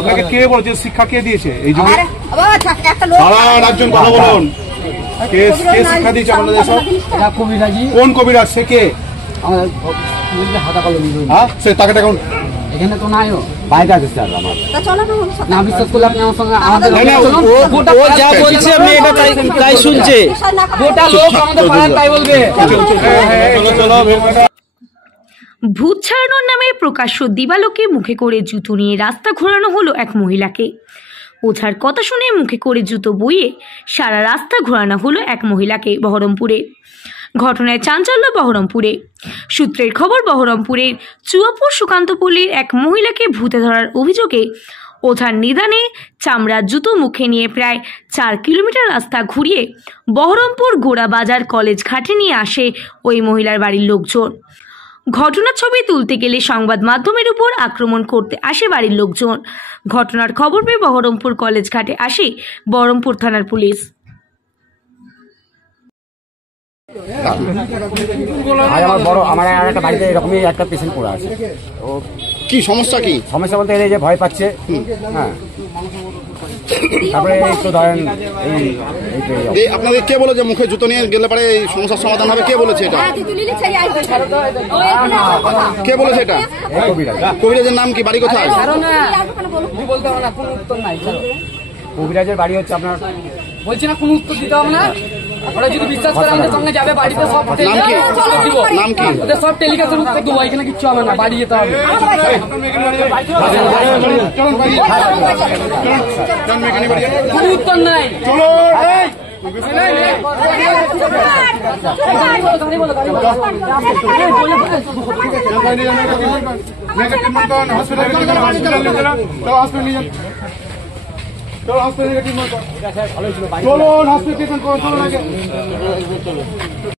আপনাকে কে বলেছে, শিক্ষা কে দিয়েছে এই জন্য? একজন কথা বলুন, কে শিক্ষা দিয়েছে আপনাদের সব? কোন কবিরাজ, সে কে? সে তাকে দেখুন এখানে তো নাই, বাইরে আছে স্যার। আমার না বিশ্বাস করলে আপনি আমার সঙ্গে ও যা বলছে আপনি এটা তাই শুনছে, গোটা লোক আমাদের পাড়ায় তাই বলবে। ভূত ছাড়ানোর নামে প্রকাশ্য দিবালোকে মুখে করে জুতো নিয়ে রাস্তা ঘোরানো হলো এক মহিলাকে। ওঝার কথা শুনে মুখে করে জুতো বইয়ে সারা রাস্তা ঘোরানো হলো এক মহিলাকে বহরমপুরে। ঘটনায় চাঞ্চল্য বহরমপুরে। সূত্রের খবর, বহরমপুরের চুয়াপুর সুকান্তপল্লীর এক মহিলাকে ভূতে ধরার অভিযোগে ওঝার নিদানে চামড়ার জুতো মুখে নিয়ে প্রায় 4 কিলোমিটার রাস্তা ঘুরিয়ে বহরমপুর গোড়াবাজার কলেজ ঘাটে নিয়ে আসে ওই মহিলার বাড়ির লোকজন। ঘটনার ছবি তুলতে গেলে সংবাদ মাধ্যমের উপর আক্রমণ করতে আসে বাড়ির লোকজন। ঘটনার খবর পেয়ে বহরমপুর কলেজ ঘাটে আসে বহরমপুর থানার পুলিশ। আমার একটা বাড়িতে এরকমই একটা পেশেন্ট পড়ে আছে। কি সমস্যা, কি সমস্যা বলতে এই যে ভয় পাচ্ছে, হ্যাঁ। তারপরে এই তো ধরেন আপনাদের কে বলে যে মুখে জুতো নিয়ে গেলে পরে এই সমস্যার সমাধান হবে? কে বলেছে এটা? কে বলেছে এটা? কবিরাজের নাম কি? বাড়ি কোথায়? কবিরাজের বাড়ি হচ্ছে আপনার, বলছি না কোনো উত্তর দিতে হবে না। ওরা যদি বিশ্বাস করে আমাদের সঙ্গে যাবে বাড়িতে, সব নাম কি? ওদের সব টেলিকাস্টের উত্তর দেবো। এখানে কিচ্ছু হবে না, বাড়ি যেতে হবে। কোনো উত্তর নাই। চলুন হসপিটাল